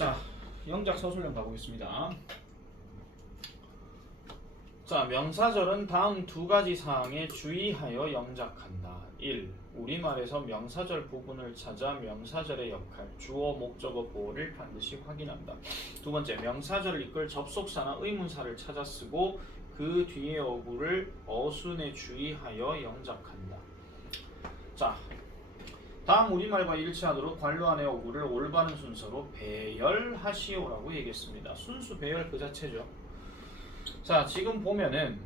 자, 영작 서술형 가보겠습니다. 자, 명사절은 다음 두 가지 사항에 주의하여 영작한다. 1. 우리말에서 명사절 부분을 찾아 명사절의 역할, 주어, 목적어, 보호를 반드시 확인한다. 두 번째, 명사절을 이끌 접속사나 의문사를 찾아 쓰고 그 뒤의 어구를 어순에 주의하여 영작한다. 자, 다음 우리말과 일치하도록 관로 안의 어구를 올바른 순서로 배열하시오라고 얘기했습니다. 순수 배열 그 자체죠. 자, 지금 보면은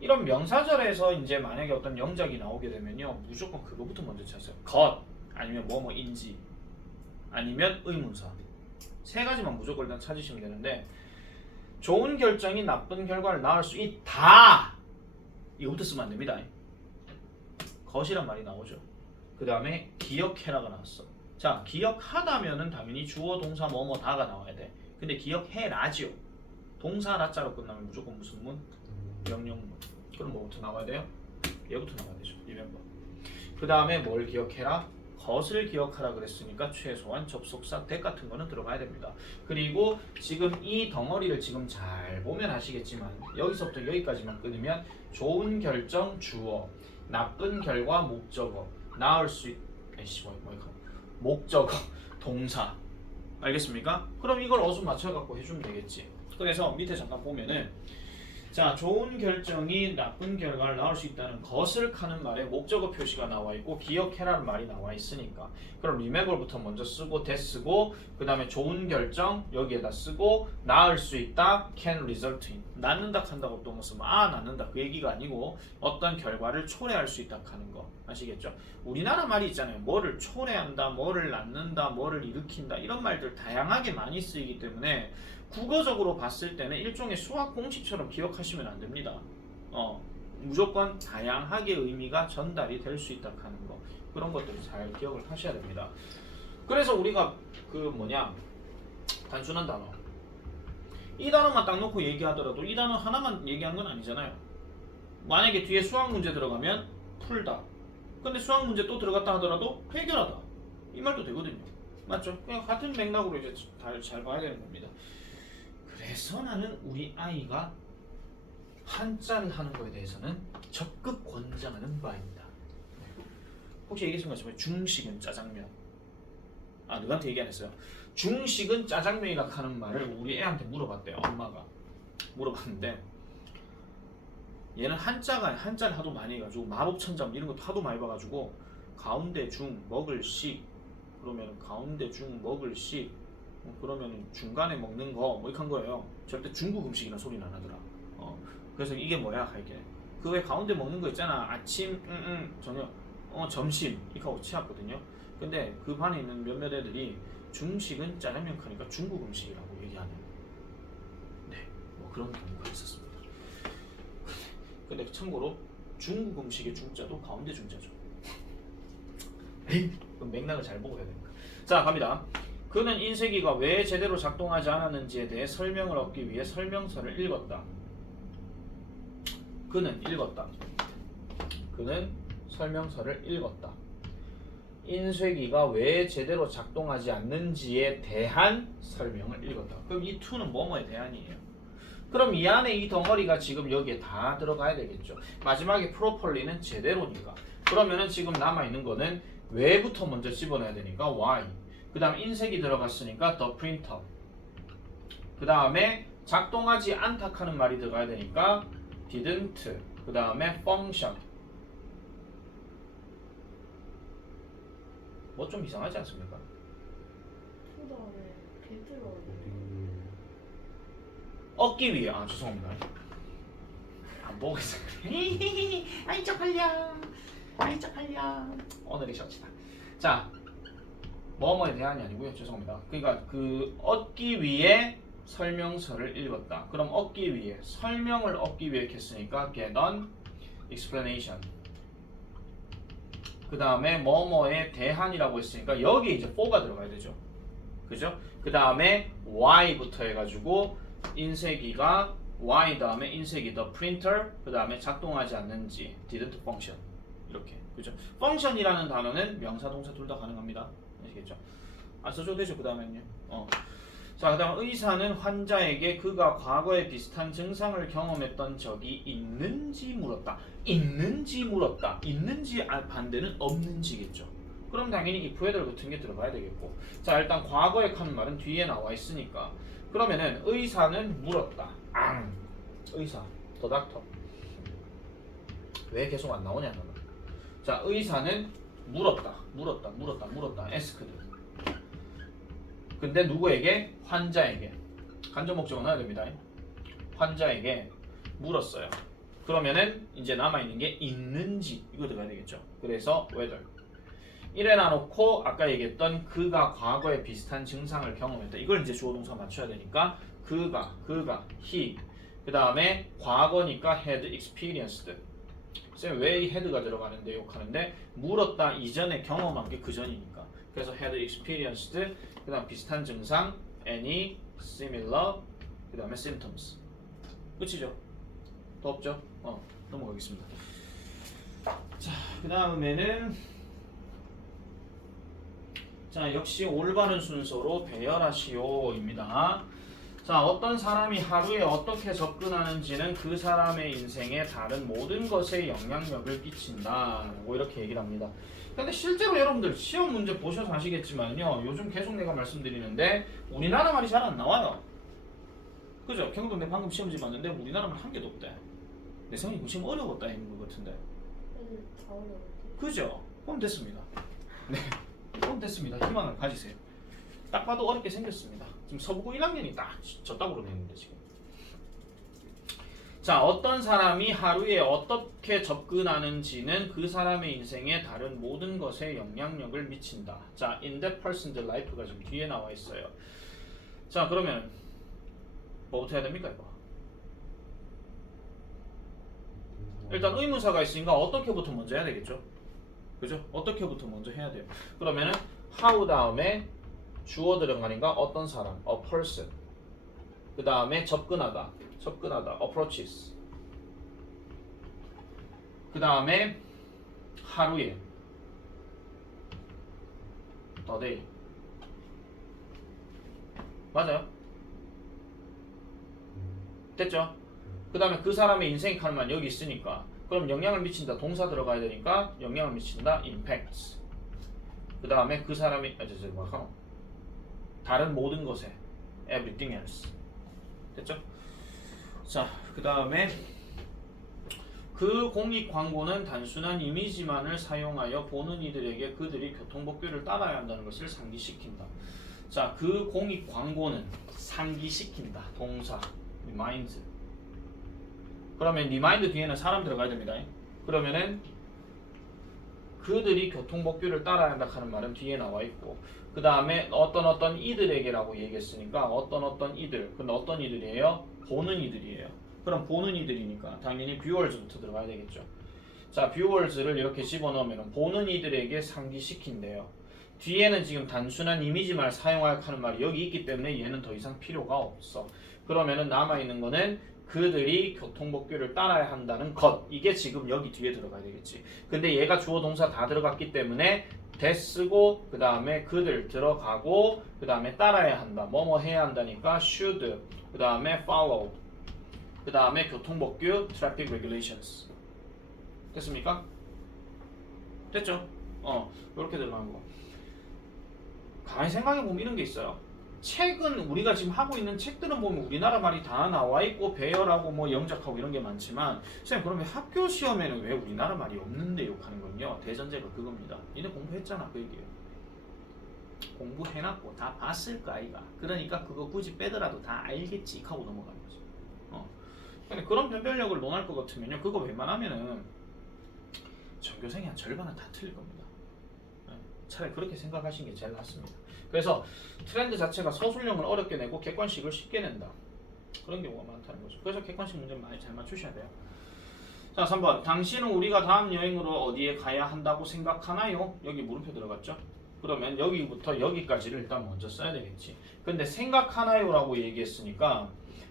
이런 명사절에서 이제 만약에 어떤 영작이 나오게 되면요, 무조건 그거부터 먼저 찾아요. 것, 아니면 뭐뭐인지, 아니면 의문사. 세 가지만 무조건 일단 찾으시면 되는데, 좋은 결정이 나쁜 결과를 낳을 수 있다. 이거부터 쓰면 안 됩니다. 것이란 말이 나오죠. 그 다음에 기억해라가 나왔어. 자, 기억하다면은 당연히 주어, 동사, 뭐뭐 다가 나와야 돼. 근데 기억해라지요. 동사 라자로 끝나면 무조건 무슨 문? 명령문. 그럼 뭐부터 나와야 돼요? 얘부터 나와야 되죠. 리멤버. 그 다음에 뭘 기억해라? 것을 기억하라 그랬으니까 최소한 접속사 대 같은 거는 들어가야 됩니다. 그리고 지금 이 덩어리를 지금 잘 보면 아시겠지만 여기서부터 여기까지만 끊으면 좋은 결정 주어, 나쁜 결과 목적어, 나을 수 목적어 동사. 알겠습니까? 그럼 이걸 어순 맞춰갖고 해주면 되겠지. 그래서 밑에 잠깐 보면은, 자, 좋은 결정이 나쁜 결과를 낳을 수 있다는 것을 하는 말에 목적어 표시가 나와 있고 기억해라는 말이 나와 있으니까, 그럼 remember부터 먼저 쓰고 대 쓰고, 그 다음에 좋은 결정 여기에다 쓰고, 낳을 수 있다 can result in. 낳는다 한다고 또 무슨 낳는다 그 얘기가 아니고 어떤 결과를 초래할 수 있다 하는 거 아시겠죠? 우리나라 말이 있잖아요. 뭐를 초래한다, 뭐를 낳는다, 뭐를 일으킨다, 이런 말들 다양하게 많이 쓰이기 때문에 국어적으로 봤을 때는 일종의 수학 공식처럼 기억하시면 안 됩니다. 무조건 다양하게 의미가 전달이 될 수 있다 하는 거, 그런 것들 잘 기억을 하셔야 됩니다. 그래서 우리가 단순한 단어, 이 단어만 딱 놓고 얘기하더라도 이 단어 하나만 얘기한 건 아니잖아요. 만약에 뒤에 수학 문제 들어가면 풀다, 근데 수학 문제 또 들어갔다 하더라도 해결하다, 이 말도 되거든요. 맞죠? 그냥 같은 맥락으로 이제 잘 봐야 되는 겁니다. 그래서 나는 우리 아이가 한자를 하는 거에 대해서는 적극 권장하는 바입니다. 혹시 얘기하신 것처럼 중식은 짜장면, 누구한테 얘기 안 했어요. 중식은 짜장면이라 하는 말을 우리 애한테 물어봤대요. 엄마가 물어봤는데, 얘는 한자를 하도 많이 해가지고 마법천장 이런 것도 하도 많이 봐가지고 가운데 중 먹을 식, 그러면 가운데 중 먹을 식, 그러면 중간에 먹는 거 이렇게 한 거예요. 절대 중국 음식이라는 소리는 안 하더라. 그래서 이게 뭐야 할게, 그 왜 가운데 먹는 거 있잖아, 아침, 저녁, 점심 이렇게 하고 치웠거든요. 근데 그 반에 있는 몇몇 애들이 중식은 짜장면 하니까 중국 음식이라고 얘기하는, 그런 경우가 있었습니다. 근데 참고로 중국 음식의 중자도 가운데 중자죠. 그럼 맥락을 잘 보고 해야 됩니다. 자, 갑니다. 그는 인쇄기가 왜 제대로 작동하지 않았는지에 대해 설명을 얻기 위해 설명서를 읽었다. 그는 설명서를 읽었다. 인쇄기가 왜 제대로 작동하지 않는지에 대한 설명을 읽었다. 그럼 이 to는 뭐뭐에 대한이에요. 그럼 이 안에 이 덩어리가 지금 여기에 다 들어가야 되겠죠. 마지막에 properly는 제대로니까. 그러면은 지금 남아있는 거는 왜부터 먼저 집어넣어야 되니까 why. 그 다음 인쇄기 들어갔으니까 the printer. 그 다음에 작동하지 않다 하는 말이 들어가야 되니까 didn't. 그 다음에 function. 뭐 좀 이상하지 않습니까? 그 다음에 비트가 얻기 위해. 죄송합니다. 안 보고 있어요. 아이 쪽팔려. 오늘의 셔츠다. 자, 뭐뭐에 대한이 아니고요. 죄송합니다. 그러니까 그 얻기 위해 설명서를 읽었다. 그럼 얻기 위해, 설명을 얻기 위해 했으니까 get an explanation. 그 다음에 뭐뭐에 대한이라고 했으니까 여기에 이제 for가 들어가야 되죠. 그죠? 그 다음에 why부터 해가지고 인쇄기가 why 다음에 인쇄기 the printer, 그 다음에 작동하지 않는지 didn't function. 이렇게. 그죠? function이라는 단어는 명사 동사 둘 다 가능합니다. 아시겠죠? 안 써줘도 되죠. 그 다음에는요. 자, 그 다음 의사는 환자에게 그가 과거에 비슷한 증상을 경험했던 적이 있는지 물었다. 있는지 물었다. 있는지 반대는 없는지겠죠. 그럼 당연히 if 헤더 같은 게 들어가야 되겠고. 자, 일단 과거에 하는 말은 뒤에 나와 있으니까. 그러면은 의사는 물었다. 의사, 더 닥터. 왜 계속 안 나오냐 너는. 자, 의사는 물었다. asked. 근데 누구에게? 환자에게. 간접 목적어 넣어야 됩니다. 환자에게 물었어요. 그러면은 이제 남아있는 게 있는지 이거 들어가야 되겠죠. 그래서 whether. 이래 놔놓고 아까 얘기했던 그가 과거에 비슷한 증상을 경험했다. 이걸 이제 주어 동사 맞춰야 되니까 그가 he. 그 다음에 과거니까 had experienced. 쌤 왜 이 had가 들어가는데 욕하는데 물었다 이전에 경험한 게 그 전이니까. 그래서 had experienced. 그 다음 비슷한 증상 any similar. 그 다음에 symptoms. 끝이죠? 더 없죠? 넘어가겠습니다. 자, 그 다음에는 자, 역시 올바른 순서로 배열하시오입니다. 자, 어떤 사람이 하루에 어떻게 접근하는지는 그 사람의 인생에 다른 모든 것에 영향력을 끼친다 라고 이렇게 얘기를 합니다. 근데 실제로 여러분들 시험 문제 보셔서 아시겠지만요, 요즘 계속 내가 말씀드리는데 우리나라 말이 잘 안 나와요. 그죠? 경도 내 방금 시험지 봤는데 우리나라 말 한 개도 없대. 내 생각에 이거 시험 어려웠다 했는 것 같은데. 다 어려운데. 그죠? 그럼 됐습니다. 네, 그럼 됐습니다. 희망을 가지세요. 딱 봐도 어렵게 생겼습니다. 지금 서부고 1학년이 딱 저따구로 냈는데 지금. 자, 어떤 사람이 하루에 어떻게 접근하는지는 그 사람의 인생에 다른 모든 것에 영향력을 미친다. 자, in that person's life가 지금 뒤에 나와 있어요. 자, 그러면 뭐부터 해야 됩니까 이거? 일단 의문사가 있으니까 어떻게부터 먼저 해야 되겠죠? 그죠? 어떻게부터 먼저 해야 돼요. 그러면은 how 다음에 주어 들어가니까 어떤 사람, a person. 그 다음에 접근하다, approaches. 그 다음에 하루에, the day. 맞아요? 됐죠? 그 다음에 그 사람의 인생 카르만 여기 있으니까 그럼 영향을 미친다 동사 들어가야 되니까 영향을 미친다 impacts. 그 다음에 그 사람이 다른 모든 것에 everything else. 됐죠? 자, 그 다음에 그 공익 광고는 단순한 이미지만을 사용하여 보는 이들에게 그들이 교통법규를 따라야 한다는 것을 상기시킨다. 자, 그 공익 광고는 상기시킨다. 동사 remind. 그러면 remind 뒤에는 사람 들어가야 됩니다. 그러면은 그들이 교통법규를 따라야 한다 하는 말은 뒤에 나와 있고, 그 다음에 어떤 이들에게라고 얘기했으니까 어떤 이들. 근데 어떤 이들이에요? 보는 이들이에요. 그럼 보는 이들이니까 당연히 viewers부터 들어가야 되겠죠. 자, viewers를 이렇게 집어넣으면 보는 이들에게 상기시킨대요. 뒤에는 지금 단순한 이미지만 사용할 하는 말이 여기 있기 때문에 얘는 더 이상 필요가 없어. 그러면은 남아있는 거는 그들이 교통법규를 따라야 한다는 것. 이게 지금 여기 뒤에 들어가야 되겠지. 근데 얘가 주어 동사 다 들어갔기 때문에 쓰고 그 다음에 그들 들어가고 그 다음에 따라야 한다. 뭐뭐 해야 한다니까 should. 그 다음에 follow. 그 다음에 교통법규 traffic regulations. 됐습니까? 됐죠? 이렇게 들어가는 거. 가만히 생각해보면 이런 게 있어요. 책은 우리가 지금 하고 있는 책들은 보면 우리나라 말이 다 나와 있고 배열하고 뭐 영작하고 이런 게 많지만 선생님 그러면 학교 시험에는 왜 우리나라 말이 없는데 욕하는 건요? 대전제가 그겁니다. 니네 공부했잖아 그 얘기예요. 공부해놨고 다 봤을 거 아이가. 그러니까 그거 굳이 빼더라도 다 알겠지 하고 넘어가는 거죠. 근데 그런 변별력을 논할 것 같으면요 그거 웬만하면은 전교생이 한 절반은 다 틀릴 겁니다. 차라리 그렇게 생각하시는 게 제일 낫습니다. 그래서 트렌드 자체가 서술형을 어렵게 내고 객관식을 쉽게 낸다. 그런 경우가 많다는 거죠. 그래서 객관식 문제 많이 잘 맞추셔야 돼요. 자, 3번. 당신은 우리가 다음 여행으로 어디에 가야 한다고 생각하나요? 여기 물음표 들어갔죠? 그러면 여기부터 여기까지를 일단 먼저 써야 되겠지. 근데 생각하나요? 라고 얘기했으니까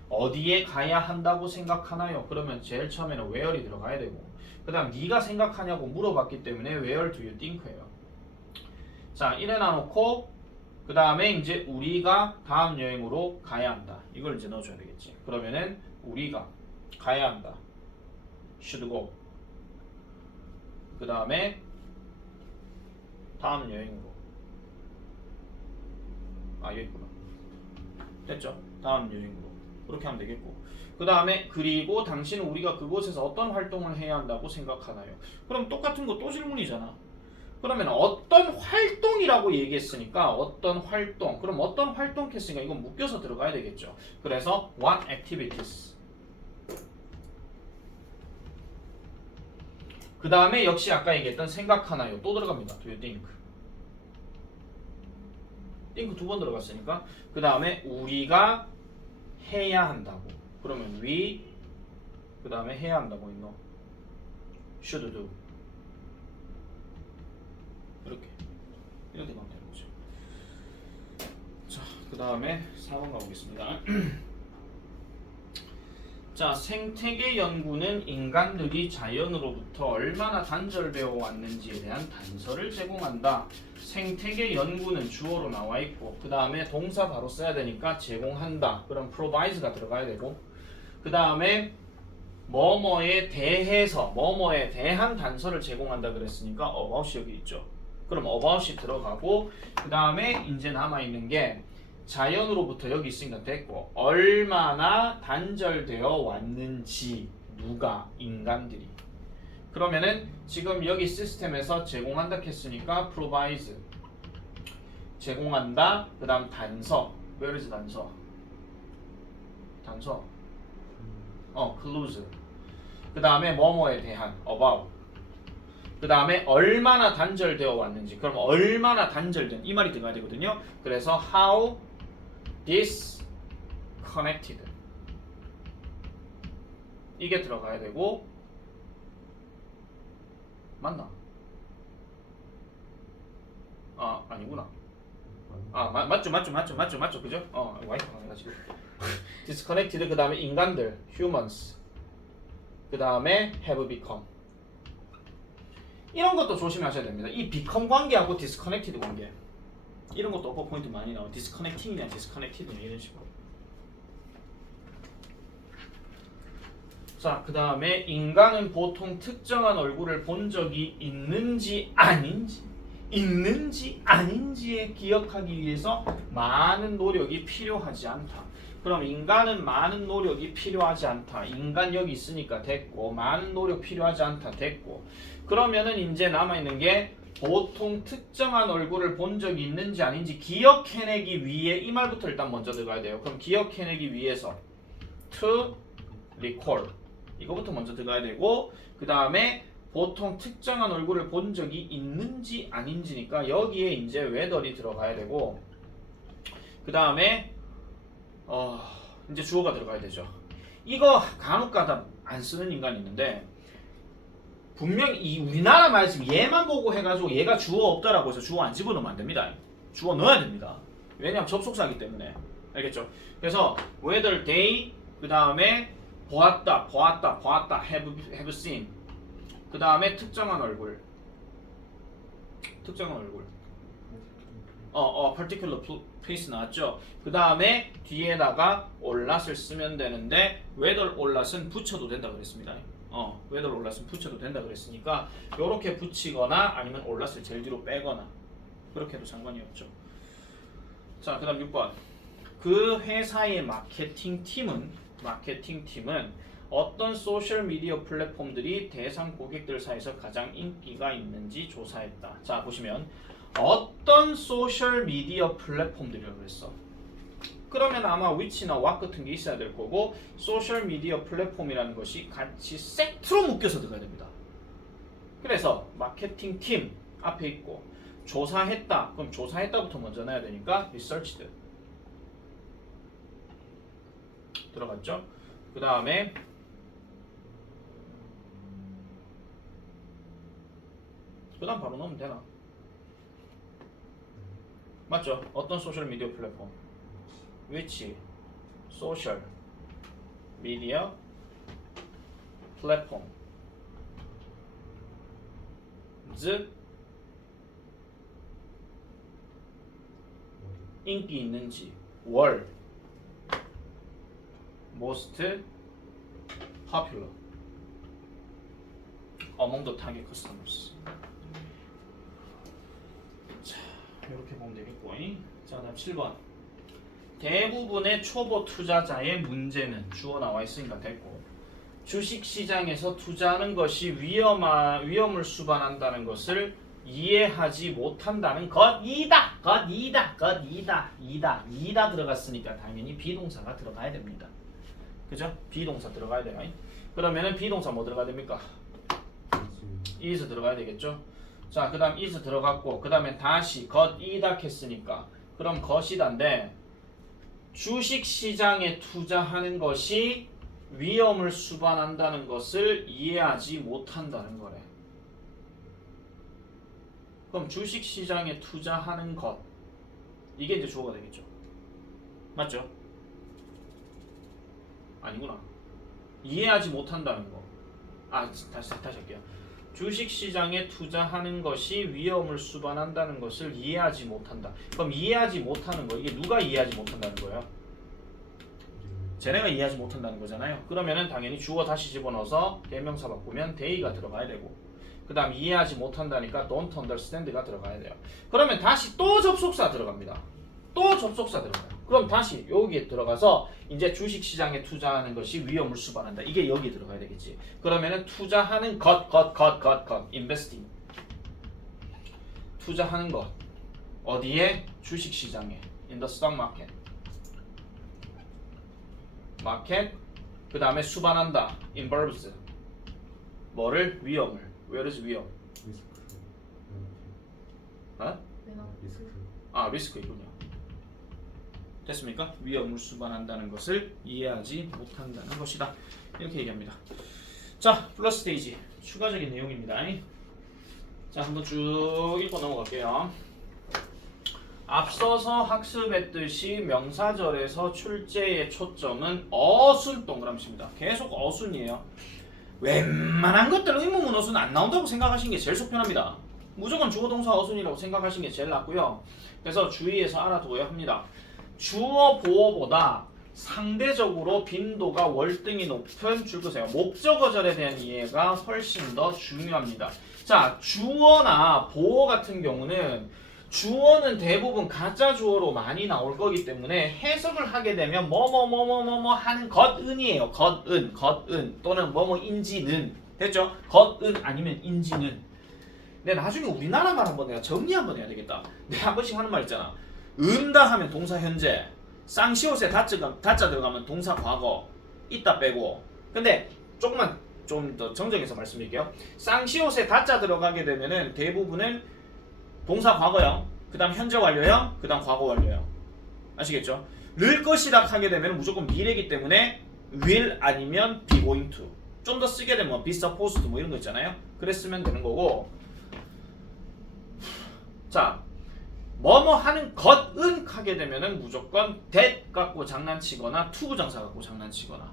어디에 가야 한다고 생각하나요? 그러면 제일 처음에는 where이 들어가야 되고 그 다음 네가 생각하냐고 물어봤기 때문에 where do you think예요. 자, 이래 놔놓고 그 다음에 이제 우리가 다음 여행으로 가야 한다. 이걸 이제 넣어줘야 되겠지. 그러면은 우리가 가야 한다. should go. 그 다음에 다음 여행으로. 아 여기 있구나. 됐죠? 다음 여행으로. 그렇게 하면 되겠고. 그 다음에 그리고 당신은 우리가 그곳에서 어떤 활동을 해야 한다고 생각하나요? 그럼 똑같은 거 또 질문이잖아. 그러면 어떤 활동이라고 얘기했으니까 어떤 활동. 그럼 어떤 활동 했으니까 이건 묶여서 들어가야 되겠죠. 그래서 what activities. 그 다음에 역시 아까 얘기했던 생각하나요? 또 들어갑니다. Do you think? think 두 번 들어갔으니까 그 다음에 우리가 해야 한다고. 그러면 we 그 다음에 해야 한다고 있노? should do. 이렇게 가면 되는 거죠. 자, 그 다음에 4번 가보겠습니다. 자, 생태계 연구는 인간들이 자연으로부터 얼마나 단절되어 왔는지에 대한 단서를 제공한다. 생태계 연구는 주어로 나와 있고 그 다음에 동사 바로 써야 되니까 제공한다. 그럼 provide가 들어가야 되고 그 다음에 뭐뭐에 대해서 뭐뭐에 대한 단서를 제공한다 그랬으니까 about이 여기 있죠. 그럼 about이 들어가고 그 다음에 이제 남아있는 게 자연으로부터 여기 있으니까 됐고 얼마나 단절되어 왔는지 누가 인간들이 그러면은 지금 여기 시스템에서 제공한다 했으니까 provide 제공한다 그 다음 단서 where is 단서 clues 그 다음에 뭐뭐에 대한 about 그 다음에 얼마나 단절되어 왔는지 그럼 얼마나 단절된 이 말이 들어가야 되거든요. 그래서 how disconnected 이게 들어가야 되고 맞나? 아 아니구나. 아 맞죠 그죠? 와이프가 해가지고 disconnected 그 다음에 인간들 humans 그 다음에 have become 이런 것도 조심하셔야 됩니다. 이 become 관계하고 disconnected 관계 이런 것도 오퍼 포인트 많이 나와요. disconnecting이냐 disconnected냐 이런 식으로. 자, 그 다음에 인간은 보통 특정한 얼굴을 본 적이 있는지 아닌지에 기억하기 위해서 많은 노력이 필요하지 않다. 그럼 인간은 많은 노력이 필요하지 않다. 인간 여기 있으니까 됐고 많은 노력 필요하지 않다 됐고 그러면은 이제 남아있는 게 보통 특정한 얼굴을 본 적이 있는지 아닌지 기억해내기 위해 이 말부터 일단 먼저 들어가야 돼요. 그럼 기억해내기 위해서 to recall 이거부터 먼저 들어가야 되고 그 다음에 보통 특정한 얼굴을 본 적이 있는지 아닌지니까 여기에 이제 whether이 들어가야 되고 그 다음에 이제 주어가 들어가야 되죠. 이거 간혹가다 안 쓰는 인간이 있는데 분명히 이 우리나라 말씀 얘만 보고 해가지고 얘가 주어 없다라고 해서 주어 안 집어넣으면 안 됩니다. 주어 넣어야 됩니다. 왜냐하면 접속사기 때문에 알겠죠? 그래서 whether they 그 다음에 보았다 have seen 그 다음에 특정한 얼굴 particular place 나왔죠? 그 다음에 뒤에다가 올랏을 쓰면 되는데 whether 올랏은 붙여도 된다 그랬습니다. whether 올랏은 붙여도 된다 그랬으니까 요렇게 붙이거나 아니면 올랏을 제일 뒤로 빼거나 그렇게 해도 상관이 없죠. 자, 그 다음 6번 그 회사의 마케팅 팀은 어떤 소셜미디어 플랫폼들이 대상 고객들 사이에서 가장 인기가 있는지 조사했다. 자, 보시면 어떤 소셜미디어 플랫폼들이라고 그랬어. 그러면 아마 which나 what 같은 게 있어야 될 거고 소셜미디어 플랫폼이라는 것이 같이 세트로 묶여서 들어가야 됩니다. 그래서 마케팅 팀 앞에 있고 조사했다. 그럼 조사했다부터 먼저 넣어야 되니까 researched 들어갔죠? 그 다음에 그 다음 바로 넣으면 되나? 맞죠? 어떤 소셜미디어 플랫폼? which social media platform 인기 있는지 월 most popular among the target customers. 자, 이렇게 보면 되겠고. 자, 그다음 7번. 대부분의 초보 투자자의 문제는 주어 나와 있으니까 됐고. 주식 시장에서 투자하는 것이 위험을 수반한다는 것을 이해하지 못한다는 것이다. 이다 들어갔으니까 당연히 비동사가 들어가야 됩니다. 그죠? 비동사 들어가야 돼요. 그러면은 비동사 뭐 들어가야 됩니까? is 들어가야 되겠죠? 자, 그 다음 is 들어갔고, 그 다음에 다시 것이다 했으니까 그럼 것이다인데 주식 시장에 투자하는 것이 위험을 수반한다는 것을 이해하지 못한다는 거래. 그럼 주식 시장에 투자하는 것 이게 이제 주어가 되겠죠. 맞죠? 아니구나. 이해하지 못한다는 거. 다시 할게요. 주식 시장에 투자하는 것이 위험을 수반한다는 것을 이해하지 못한다. 그럼 이해하지 못하는 거 이게 누가 이해하지 못한다는 거예요? 쟤네가 이해하지 못한다는 거잖아요. 그러면은 당연히 주어 다시 집어넣어서 대명사 바꾸면 they가 들어가야 되고, 그 다음 이해하지 못한다니까 don't understand가 들어가야 돼요. 그러면 다시 또 접속사 들어갑니다. 또 접속사 들어가요. 그럼 다시 여기에 들어가서 이제 주식시장에 투자하는 것이 위험을 수반한다. 이게 여기 들어가야 되겠지. 그러면은 투자하는 것 investing. 투자하는 것 어디에? 주식시장에 in the stock market. 마켓 그 다음에 수반한다 involves 뭐를? 위험을. where is 위험? 리스크이군요. 됐습니까? 위험을 수반한다는 것을 이해하지 못한다는 것이다. 이렇게 얘기합니다. 자, 플러스 스테이지 추가적인 내용입니다. 자, 한번 쭉 읽고 넘어갈게요. 앞서서 학습했듯이 명사절에서 출제의 초점은 어순 동그라미입니다. 계속 어순이에요. 웬만한 것들은 의문문 어순 안 나온다고 생각하시는 게 제일 속편합니다. 무조건 주어 동사 어순이라고 생각하시는 게 제일 낫고요. 그래서 주의해서 알아두어야 합니다. 주어 보어보다 상대적으로 빈도가 월등히 높은 줄거세요. 목적어절에 대한 이해가 훨씬 더 중요합니다. 자, 주어나 보어 같은 경우는 주어는 대부분 가짜 주어로 많이 나올 거기 때문에 해석을 하게 되면 뭐뭐 하는 것은이에요. 것은 또는 뭐뭐인지는 됐죠? 것은 아니면 인지는. 근데 나중에 우리나라 말 한번 내가 정리 한번 해야 되겠다. 내가 한 번씩 하는 말 있잖아. 은다 하면 동사 현재, 쌍시옷에 다자 들어가면 동사 과거, 있다 빼고. 근데 조금만 좀 더 정정해서 말씀드릴게요. 쌍시옷에 다자 들어가게 되면은 대부분은 동사 과거형, 그 다음 현재 완료형, 그 다음 과거 완료형. 아시겠죠? 를 것이다 하게 되면 무조건 미래이기 때문에 will 아니면 be going to. 좀 더 쓰게 되면 be supposed 뭐 이런 거 있잖아요. 그랬으면 되는 거고. 자, 뭐뭐 하는 것은 하게 되면은 무조건 that 갖고 장난치거나 to 부정사 갖고 장난치거나.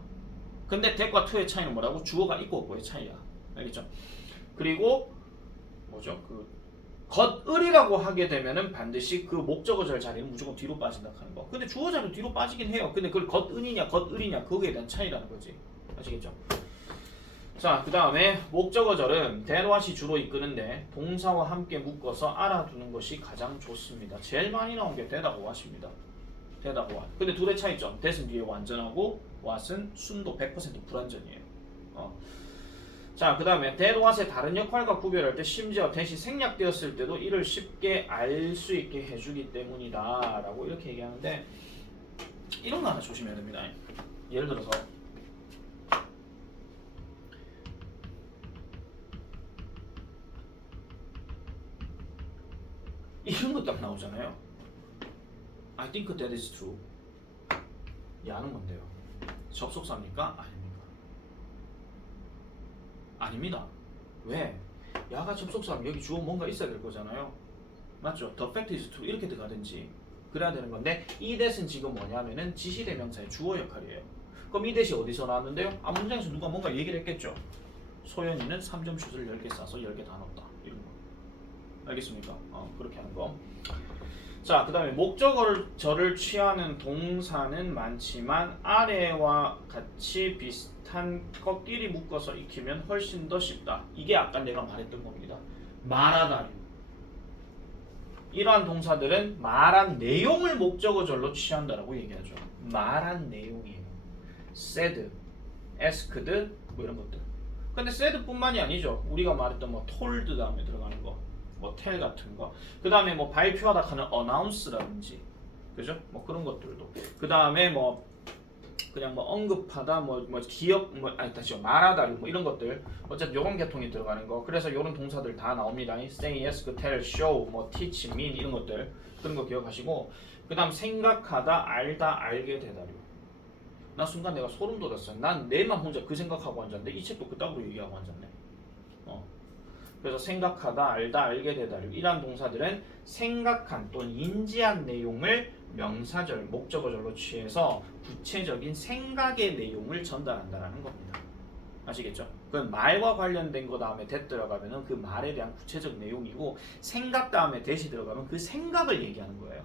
근데 that과 to의 차이는 뭐라고? 주어가 있고 없고의 차이야. 알겠죠? 그리고 뭐죠? 것을이라고 하게 되면은 반드시 그 목적어절 자리는 무조건 뒤로 빠진다 하는 거. 근데 주어 자리는 뒤로 빠지긴 해요. 근데 그걸 것은이냐 것을이냐 그거에 대한 차이라는 거지. 아시겠죠? 자, 그 다음에 목적어절은 대노hat이 주로 이끄는데 동사와 함께 묶어서 알아두는 것이 가장 좋습니다. 제일 많이 나온 게 that하고 what입니다. that하고 what. 근데 둘의 차이점. that은 뒤에 완전하고 what은 순도 100% 불완전이에요. 자, 그 다음에 that, what의 다른 역할과 구별할 때 심지어 that이 생략되었을 때도 이를 쉽게 알 수 있게 해주기 때문이다 라고 이렇게 얘기하는데 이런 거 하나 조심해야 됩니다. 예를 들어서 이런 거 딱 나오잖아요. I think that is true. 야는 뭔데요? 접속사입니까? 아닙니까? 아닙니다. 왜? 야가 접속사면 여기 주어 뭔가 있어야 될 거잖아요. 맞죠? The fact is true 이렇게 들어가든지 그래야 되는 건데 이 that은 지금 뭐냐면은 지시대명사의 주어 역할이에요. 그럼 이 that이 어디서 나왔는데요? 문장에서 누가 뭔가 얘기를 했겠죠. 소연이는 3점 슛을 10개 쏴서 10개 다 넣었다. 이런 거. 알겠습니까? 그렇게 하는 거. 자, 자, 그 다음에 목적어를 취하는 동사는 많지만 아래와 같이 비슷한 것끼리 묶어서 익히면 훨씬 더 쉽다. 이게 아까 내가 말했던 겁니다. 말하다류. 이러한 동사들은 말한 내용을 목적어절로 취한다라고 얘기하죠. 말한 내용이에요. said, asked 뭐 이런 것들. 근데 said뿐만이 아니죠. 우리가 말했던 뭐 told 다음에 들어가는 거, 뭐 tell 같은 거. 그 다음에 뭐 발표하다 하는 announce라든지, 그죠? 뭐 그런 것들도. 그 다음에 뭐 그냥 뭐 언급하다, 뭐 기억, 뭐 아니 다시요 말하다, 뭐 이런 것들. 어쨌든 요런 계통이 들어가는 거. 그래서 요런 동사들 다 나옵니다. say, ask, tell, show, 뭐 teach, mean 이런 것들. 그런 거 기억하시고. 그 다음 생각하다, 알다, 알게 되다류. 나 순간 내가 소름 돋았어. 난 내만 혼자 그 생각하고 앉았는데 이 책도 그따구로 얘기하고 앉았네. 그래서 생각하다, 알다, 알게 되다류. 이러한 동사들은 생각한 또는 인지한 내용을 명사절, 목적어절로 취해서 구체적인 생각의 내용을 전달한다라는 겁니다. 아시겠죠? 그건 말과 관련된 거 다음에 that 들어가면은 그 말에 대한 구체적 내용이고 생각 다음에 that이 들어가면 그 생각을 얘기하는 거예요.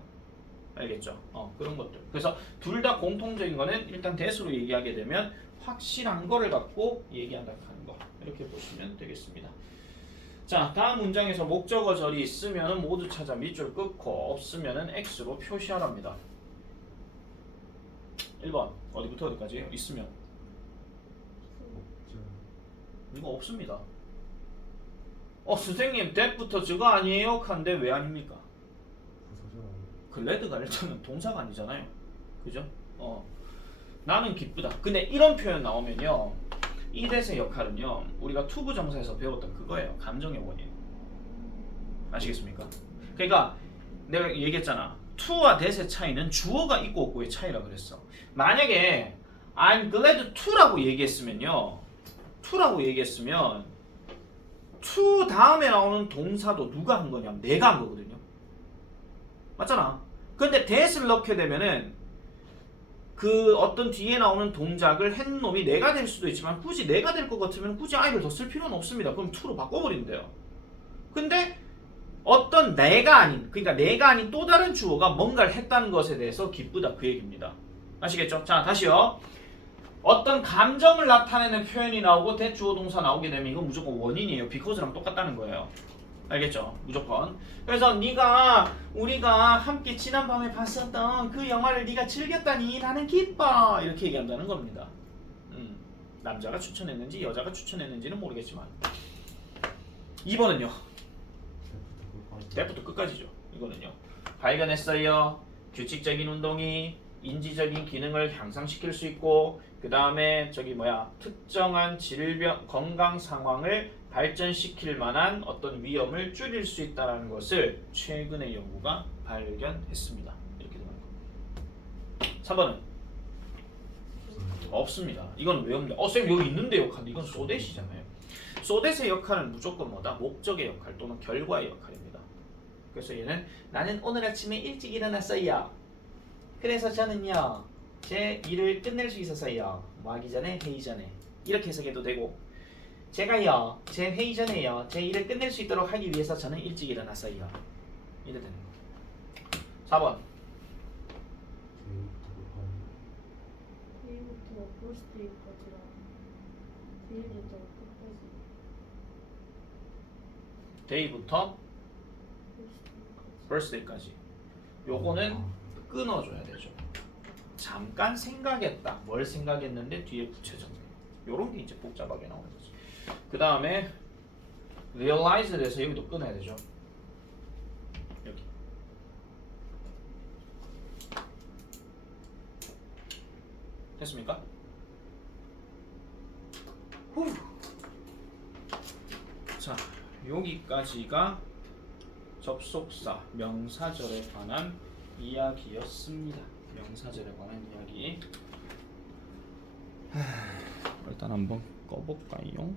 알겠죠? 그런 것들. 그래서 둘 다 공통적인 거는 일단 that으로 얘기하게 되면 확실한 거를 갖고 얘기한다는 거. 이렇게 보시면 되겠습니다. 자, 다음 문장에서 목적어절이 있으면 모두 찾아 밑줄 끊고 없으면 X로 표시하랍니다. 1번 어디부터 어디까지? 있으면 이거 없습니다. 선생님 that부터 저거 아니에요? 한데 왜 아닙니까? 글래드가 일단은 동사가 아니잖아요. 그죠? 나는 기쁘다. 근데 이런 표현 나오면요, 이 that의 역할은요 우리가 투부정사에서 배웠던 그거예요. 감정의 원인. 아시겠습니까? 그러니까 내가 얘기했잖아. to와 that의 차이는 주어가 있고 없고의 차이라 그랬어. 만약에 I'm glad to라고 얘기했으면요, to 다음에 나오는 동사도 누가 한 거냐면 내가 한 거거든요. 맞잖아. 근데 that을 넣게 되면은 그 어떤 뒤에 나오는 동작을 한 놈이 내가 될 수도 있지만 굳이 내가 될 것 같으면 굳이 I를 더 쓸 필요는 없습니다. 그럼 to로 바꿔버린대요. 근데 어떤 내가 아닌 또 다른 주어가 뭔가를 했다는 것에 대해서 기쁘다 그 얘기입니다. 아시겠죠? 자, 다시요. 어떤 감정을 나타내는 표현이 나오고 that 주어 동사 나오게 되면 이건 무조건 원인이에요. because랑 똑같다는 거예요. 알겠죠? 무조건. 그래서 우리가 함께 지난밤에 봤었던 그 영화를 네가 즐겼다니 나는 기뻐 이렇게 얘기한다는 겁니다. 남자가 추천했는지 여자가 추천했는지는 모르겠지만 2번은요 때부터 끝까지죠. 이거는요 발견했어요. 규칙적인 운동이 인지적인 기능을 향상시킬 수 있고 그 다음에 특정한 질병 건강 상황을 발전시킬 만한 어떤 위험을 줄일 수 있다는 것을 최근의 연구가 발견했습니다. 이렇게 되는 겁니다. 3번은 없습니다. 이건 왜 없냐? 쌤 여기 있는데요. 이건 so that이잖아요. so that의 역할은 무조건 뭐다? 목적의 역할 또는 결과의 역할입니다. 그래서 얘는 나는 오늘 아침에 일찍 일어났어요. 그래서 저는요 제 일을 끝낼 수 있었어요. 뭐 하기 전에 회의 전에 이렇게 해석해도 되고 제가요 제 회의 전에요 제 일을 끝낼 수 있도록 하기 위해서 저는 일찍 일어났어요. 이래 되는 거. 4번 데이부터 birthday까지랑 데이부터 끝까지 데이부터 birthday까지 요거는 끊어줘야 되죠. 잠깐 생각했다. 뭘 생각했는데 뒤에 붙여졌네. 요런 게 이제 복잡하게 나오는 거지. 그 다음에 realized 돼서 여기도 끊어야 되죠. 여기. 됐습니까? 후. 자, 여기까지가 접속사, 명사절에 관한 이야기였습니다. 명사절에 관한 이야기. 일단 한번 꺼볼까요?